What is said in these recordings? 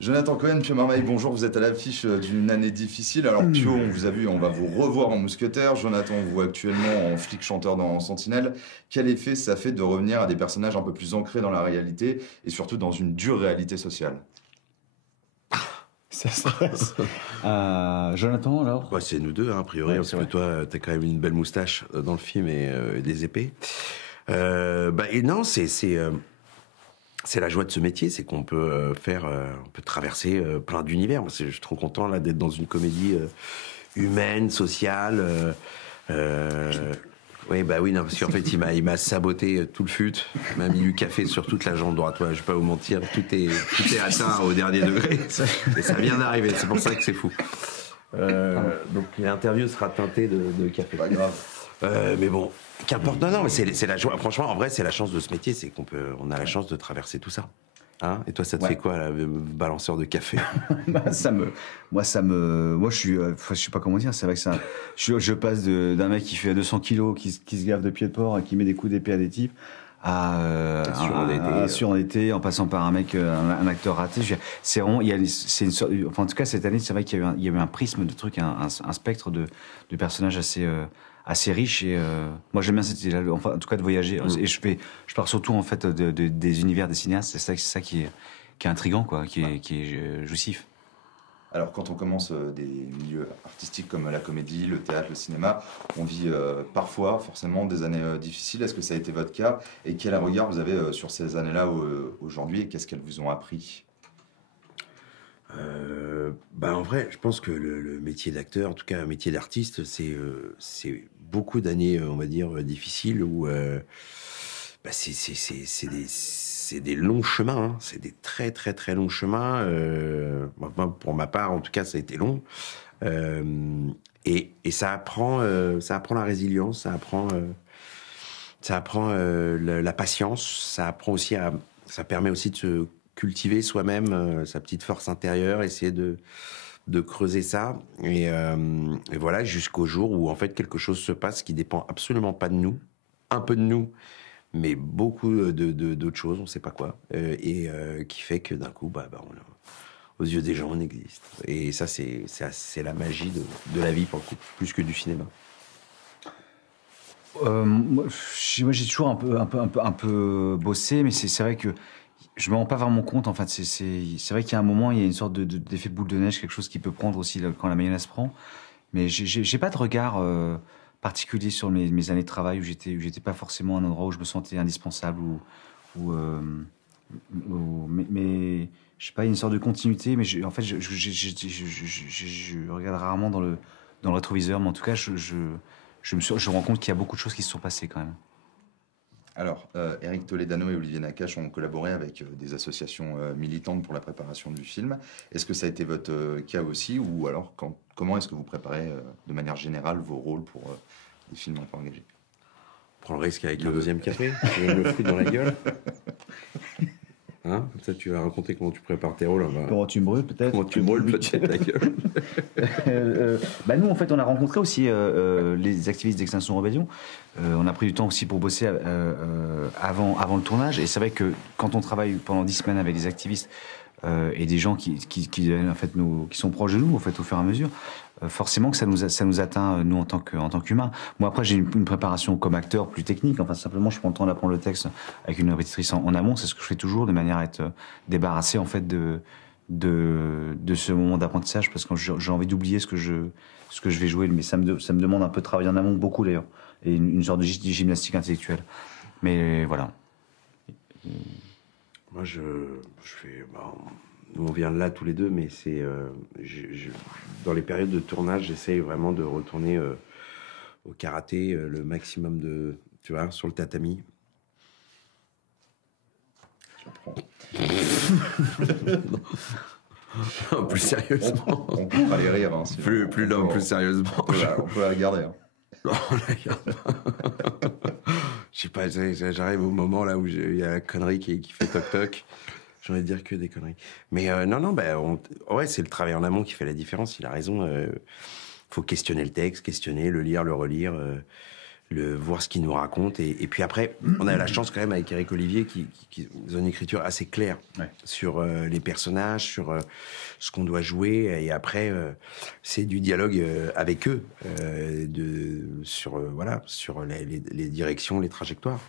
Jonathan Cohen, Pio Marmaille, bonjour, vous êtes à l'affiche d'une année difficile. Alors Pio, on vous a vu, on va vous revoir en mousquetaire. Jonathan, on vous voit actuellement en flic chanteur dans Sentinelle. Quel effet ça fait de revenir à des personnages un peu plus ancrés dans la réalité et surtout dans une dure réalité sociale? Ça stresse. Jonathan, alors? Bah, c'est nous deux, hein, a priori, Ouais, parce c'est que vrai. toi, t'as quand même une belle moustache dans le film et des épées. Et non, c'est la joie de ce métier, c'est qu'on peut on peut traverser plein d'univers. Moi, je suis trop content là d'être dans une comédie humaine, sociale. Oui, bah oui, non, parce qu'en fait, il m'a saboté tout le fut, il m'a mis du café sur toute la jambe droite. Ouais, je vais pas vous mentir, tout est atteint au dernier degré. Et ça vient d'arriver, c'est pour ça que c'est fou. Donc l'interview sera teintée de café. Pas grave. Mais bon, qu'importe. Non, mais c'est la joie. Franchement, en vrai, c'est la chance de ce métier, c'est on a la chance de traverser tout ça. Hein, et toi, ça te fait quoi, là, balanceur de café? Moi, je sais pas comment dire. C'est vrai que je passe d'un mec qui fait 200 kilos, qui se gave de pieds de porc et qui met des coups d'épée à des types, à surendetté, en passant par un mec, un acteur raté. C'est vraiment, c'est une sorte, enfin, en tout cas, cette année, c'est vrai qu'il y a eu un prisme de trucs, un spectre de personnages assez riche et moi j'aime bien cette idée-là, enfin en tout cas de voyager. Et je pars surtout en fait des univers des cinéastes. C'est ça qui est intriguant, quoi, qui est jouissif. Alors quand on commence des milieux artistiques comme la comédie, le théâtre, le cinéma, on vit parfois forcément des années difficiles. Est-ce que ça a été votre cas? Et quel regard vous avez sur ces années-là aujourd'hui et qu'est-ce qu'elles vous ont appris? En vrai, je pense que le métier d'acteur, en tout cas un métier d'artiste, c'est beaucoup d'années, on va dire, difficiles où c'est des longs chemins, hein. C'est des très très très longs chemins. Pour ma part, en tout cas, ça a été long. Et ça apprend la résilience, ça apprend la patience, ça permet aussi de se cultiver soi-même sa petite force intérieure, essayer de creuser ça et voilà, jusqu'au jour où en fait quelque chose se passe qui dépend absolument pas de nous, un peu de nous, mais beaucoup d'autres choses, on sait pas quoi, qui fait que d'un coup aux yeux des gens on existe, et ça c'est la magie de la vie, pour le coup, plus que du cinéma. Moi j'ai toujours un peu bossé, mais c'est vrai que je me rends pas vraiment compte. En fait, c'est vrai qu'il y a un moment, il y a une sorte d'effet boule de neige, quelque chose qui peut prendre aussi quand la mayonnaise prend. Mais j'ai pas de regard particulier sur mes années de travail où j'étais pas forcément à un endroit où je me sentais indispensable mais je sais pas, il y a une sorte de continuité. Mais en fait, je regarde rarement dans le rétroviseur, mais en tout cas, je me rends compte qu'il y a beaucoup de choses qui se sont passées quand même. Alors, Eric Toledano et Olivier Nakache ont collaboré avec des associations militantes pour la préparation du film. Est-ce que ça a été votre cas aussi, ou alors comment est-ce que vous préparez de manière générale vos rôles pour des films un peu engagés? On prend le risque avec le deuxième café, je vais me le foutre dans la gueule. Hein, comme ça, tu vas raconter comment tu prépares tes rôles. Comment tu me brûles, peut-être. Comment tu brûles peut-être la gueule. Nous, en fait, on a rencontré aussi les activistes d'Extinction Rebellion. On a pris du temps aussi pour bosser avant le tournage. Et c'est vrai que quand on travaille pendant 10 semaines avec des activistes et des gens qui en fait, qui sont proches de nous, en fait, au fur et à mesure, forcément que ça nous atteint, nous, en tant qu'humains. Moi, après, j'ai une préparation comme acteur plus technique. Enfin, simplement, je prends le temps d'apprendre le texte avec une répétitrice en amont. C'est ce que je fais toujours, de manière à être débarrassé, en fait, de ce moment d'apprentissage, parce que j'ai envie d'oublier ce que je vais jouer. Mais ça me demande un peu de travailler en amont, beaucoup d'ailleurs, et une sorte de gymnastique intellectuelle. Mais voilà. Moi, je fais... nous, on vient de là tous les deux, mais c'est... dans les périodes de tournage, j'essaye vraiment de retourner au karaté le maximum tu vois, sur le tatami. Non, plus sérieusement. On peut pas les rire. Hein, plus sérieusement. On peut la garder. Hein. Non, on la garde pas. Je sais pas, j'arrive au moment là où il y a la connerie qui fait toc-toc. J'ai envie de dire que des conneries. Mais ouais, c'est le travail en amont qui fait la différence. Il a raison. Faut questionner le texte, le lire, le relire. voir ce qu'il nous raconte. Et puis après, on a la chance quand même avec Eric Olivier qui a une écriture assez claire sur les personnages, sur ce qu'on doit jouer. Et après, c'est du dialogue avec eux, sur les directions, les trajectoires.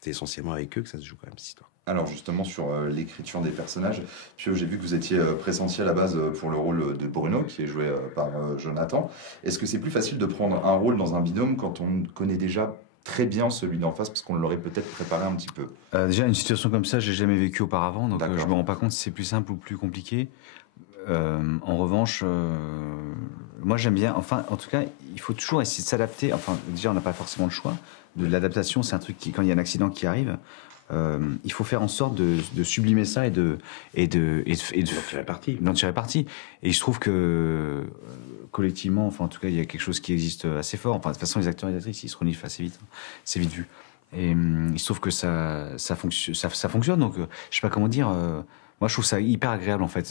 C'est essentiellement avec eux que ça se joue quand même, cette histoire. Alors justement sur l'écriture des personnages, Pio, j'ai vu que vous étiez pressenti à la base pour le rôle de Bruno, qui est joué par Jonathan. Est-ce que c'est plus facile de prendre un rôle dans un binôme quand on connaît déjà très bien celui d'en face, parce qu'on l'aurait peut-être préparé un petit peu? Déjà, une situation comme ça, j'ai jamais vécu auparavant, donc je me rends pas compte si c'est plus simple ou plus compliqué. En revanche, moi j'aime bien, enfin en tout cas, il faut toujours essayer de s'adapter. Enfin, déjà, on n'a pas forcément le choix. De l'adaptation, c'est un truc qui, quand il y a un accident qui arrive, il faut faire en sorte de sublimer ça et d'en tirer parti. Et je trouve que collectivement, enfin en tout cas, il y a quelque chose qui existe assez fort. Enfin, de toute façon, les acteurs et les actrices, ils se reniflent assez vite. C'est vite vu. Et il se trouve que ça fonctionne. Donc, je sais pas comment dire. Moi, je trouve ça hyper agréable, en fait.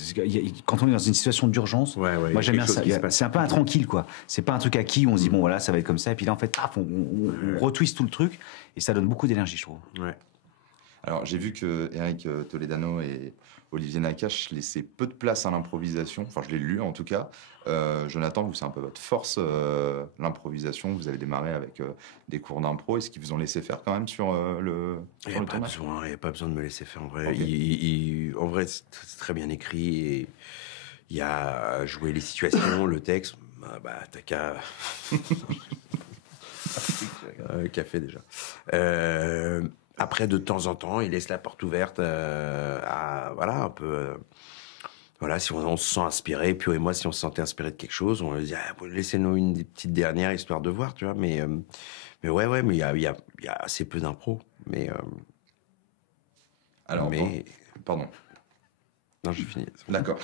Quand on est dans une situation d'urgence, moi, j'aime bien ça. C'est un peu intranquille, quoi. C'est pas un truc acquis où on se dit, bon, voilà, ça va être comme ça. Et puis là, en fait, paf, on retwiste tout le truc. Et ça donne beaucoup d'énergie, je trouve. Ouais. Alors, j'ai vu que Eric Toledano et Olivier Nakache laissaient peu de place à l'improvisation. Enfin, je l'ai lu, en tout cas. Jonathan, vous, c'est un peu votre force, l'improvisation. Vous avez démarré avec des cours d'impro. Est-ce qu'ils vous ont laissé faire quand même sur le tournage? Il n'y a pas besoin de me laisser faire, en vrai. Okay. En vrai, c'est très bien écrit. Et il y a joué les situations, le texte. T'as qu'à... café, déjà. Après, de temps en temps, il laisse la porte ouverte voilà, un peu... voilà, si on se sent inspiré, Pio et moi, si on se sentait inspiré de quelque chose, on lui dit, laissez-nous une petite dernière histoire de voir, tu vois. Mais ouais, mais il y a assez peu d'impro. Mais... Alors, pardon. Non, j'ai fini. D'accord.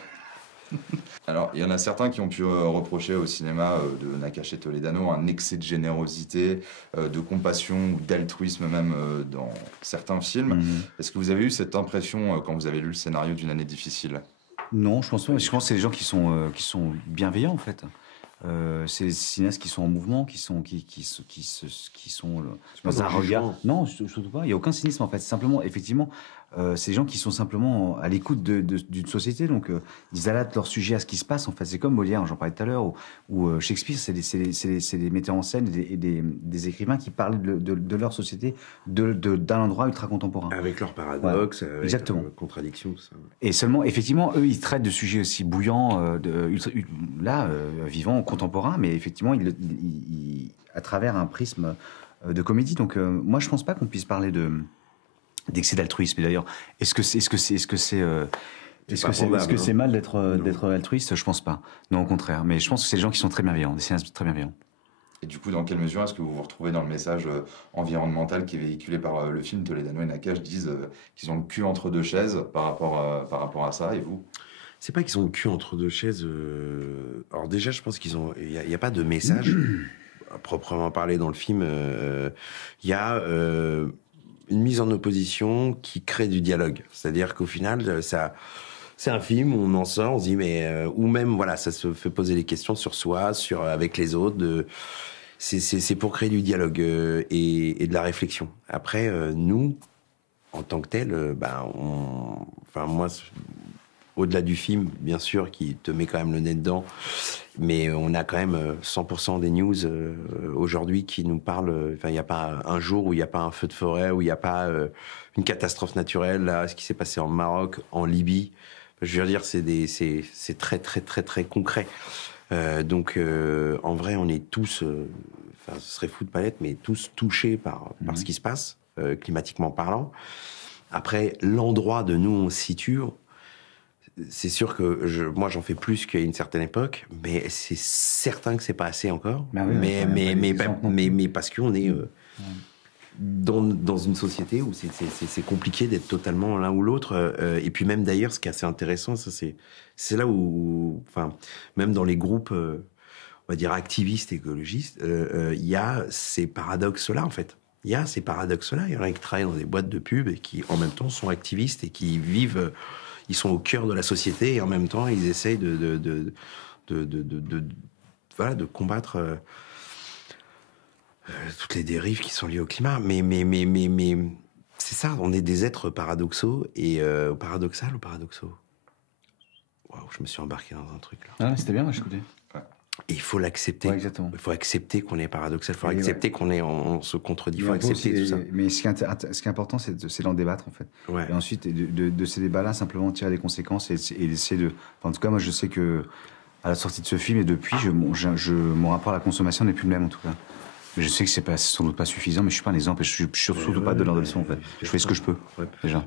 Alors, il y en a certains qui ont pu reprocher au cinéma de Nakache et Toledano un excès de générosité, de compassion ou d'altruisme même dans certains films. Est-ce que vous avez eu cette impression quand vous avez lu le scénario d'une année difficile? Non, je pense pas. Je pense que c'est des gens qui sont bienveillants, en fait. C'est des cinéastes qui sont en mouvement, qui sont dans un regard. Non, surtout pas. Il n'y a aucun cynisme, en fait. C'est simplement, effectivement, c'est des gens qui sont simplement à l'écoute d'une société. Donc, ils adaptent leur sujet à ce qui se passe. En fait, c'est comme Molière, j'en parlais tout à l'heure, ou Shakespeare, c'est des metteurs en scène et des écrivains qui parlent de leur société, d'un endroit ultra contemporain. Avec leurs paradoxes, ouais, avec exactement. Leurs contradictions. Ça. Et seulement, effectivement, eux, ils traitent de sujets aussi bouillants, vivants, contemporains, mais effectivement, à travers un prisme de comédie. Donc, moi, je pense pas qu'on puisse parler d'excès d'altruisme. Et d'ailleurs, est-ce que c'est mal d'être altruiste? Je pense pas. Non, au contraire. Mais je pense que c'est des gens qui sont très bienveillants, des cinéastes très bienveillants. Et du coup, dans quelle mesure est-ce que vous vous retrouvez dans le message environnemental qui est véhiculé par le film? Toledano et Nakache disent qu'ils ont le cul entre deux chaises par rapport à ça, et vous? C'est pas qu'ils ont le cul entre deux chaises. Alors déjà, je pense qu'il n'y a pas de message à proprement parler dans le film. Il y a une mise en opposition qui crée du dialogue. C'est-à-dire qu'au final, c'est un film où on en sort, on se dit, ou même, voilà, ça se fait poser des questions sur soi, avec les autres. C'est pour créer du dialogue et de la réflexion. Après, nous, en tant que tel, moi, au-delà du film, bien sûr, qui te met quand même le nez dedans, mais on a quand même 100% des news aujourd'hui qui nous parlent. Il n'y a pas un jour où il n'y a pas un feu de forêt, où il n'y a pas une catastrophe naturelle, là, ce qui s'est passé en Maroc, en Libye. Je veux dire, c'est très, très, très, très concret. Donc, en vrai, on est tous, ce serait fou de pas l'être, mais tous touchés par ce qui se passe, climatiquement parlant. Après, l'endroit de nous, on se situe. C'est sûr que moi, j'en fais plus qu'à une certaine époque, mais c'est certain que c'est pas assez encore. Mais parce qu'on est dans une société où c'est compliqué d'être totalement l'un ou l'autre. Et puis même d'ailleurs, ce qui est assez intéressant, c'est là où, même dans les groupes, on va dire activistes, écologistes, il y a ces paradoxes-là en fait. Il y a ces paradoxes-là. Il y en a qui travaillent dans des boîtes de pub et qui, en même temps, sont activistes et qui vivent. Ils sont au cœur de la société et en même temps, ils essayent de combattre toutes les dérives qui sont liées au climat. Mais c'est ça, on est des êtres paradoxaux et paradoxal ou paradoxaux. Waouh, je me suis embarqué dans un truc là. Ah, c'était bien, moi, je écoutais. Et il faut l'accepter. Ouais, exactement. Il faut accepter qu'on est paradoxal. Il faut accepter on se contredit. Il faut accepter tout ça. Mais ce qui est important, c'est d'en débattre, en fait. Ouais. Et ensuite, de ces débats-là, simplement tirer des conséquences et d'essayer de... Enfin, en tout cas, moi, je sais que à la sortie de ce film et depuis, mon rapport à la consommation n'est plus le même, en tout cas. Mais je sais que c'est sans doute pas suffisant, mais je suis pas un exemple et je suis surtout pas de donneur de leçons, en fait. Je fais ce que je peux, déjà.